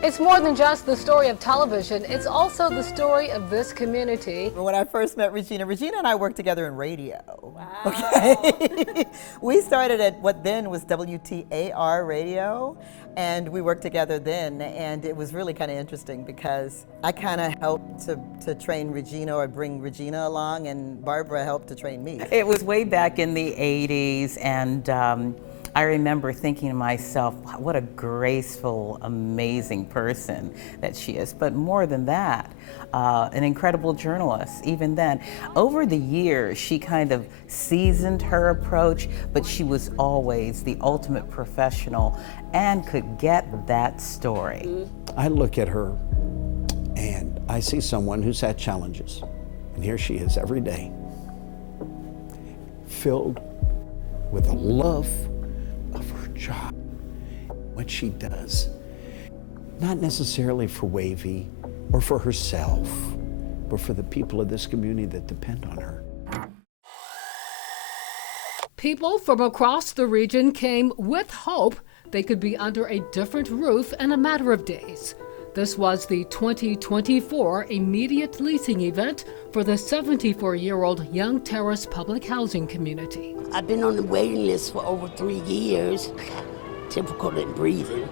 It's more than just the story of television, it's also the story of this community. When I first met Regina and I worked together in radio. Wow. Okay. We started at what then was WTAR radio, and we worked together then, and it was really kind of interesting because I kind of helped to train Regina or bring Regina along, and Barbara helped to train me. It was way back in the 80s, and I remember thinking to myself, what a graceful, amazing person that she is. But more than that, an incredible journalist, even then. Over the years, she kind of seasoned her approach, but she was always the ultimate professional and could get that story. I look at her and I see someone who's had challenges. And here she is every day, filled with a love of her job, what she does, not necessarily for Wavy or for herself, but for the people of this community that depend on her. People from across the region came with hope they could be under a different roof in a matter of days. This was the 2024 immediate leasing event for the 74-year-old Young Terrace public housing community. I've been on the waiting list for over 3 years. Difficult in breathing.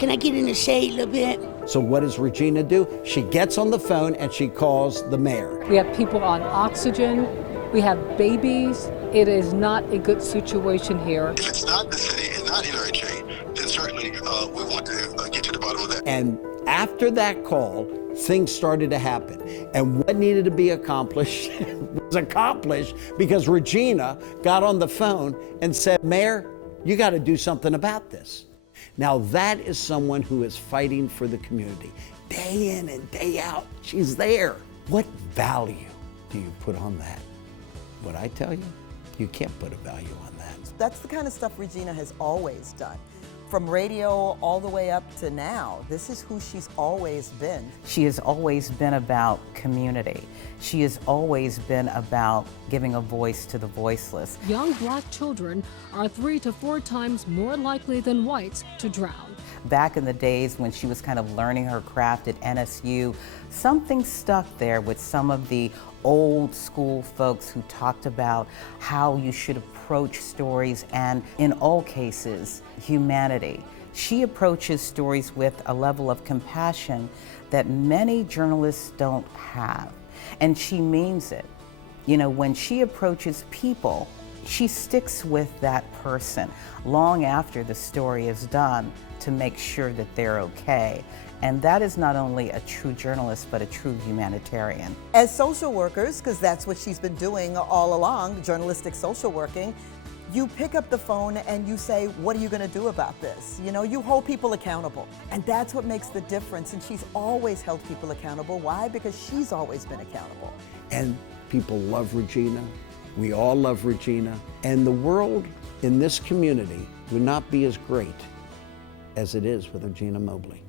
Can I get in the shade a little bit? So what does Regina do? She gets on the phone and she calls the mayor. We have people on oxygen. We have babies. It is not a good situation here. If it's not in the city and not in RHA, then certainly we want to get to the bottom of that. And after that call, things started to happen. And what needed to be accomplished was accomplished because Regina got on the phone and said, Mayor, you got to do something about this. Now that is someone who is fighting for the community. Day in and day out, she's there. What value do you put on that? What I tell you, you can't put a value on that. That's the kind of stuff Regina has always done. From radio all the way up to now, this is who she's always been. She has always been about community. She has always been about giving a voice to the voiceless. Young black children are 3 to 4 times more likely than whites to drown. Back in the days when she was kind of learning her craft at NSU, something stuck there with some of the old school folks who talked about how you should approach stories and, in all cases, humanity. She approaches stories with a level of compassion that many journalists don't have. And she means it. You know, when she approaches people, she sticks with that person long after the story is done to make sure that they're okay. And that is not only a true journalist, but a true humanitarian. As social workers, because that's what she's been doing all along, journalistic social working, you pick up the phone and you say, what are you going to do about this? You know, you hold people accountable. And that's what makes the difference. And she's always held people accountable. Why? Because she's always been accountable. And people love Regina. We all love Regina. And the world in this community would not be as great as it is with Regina Mobley.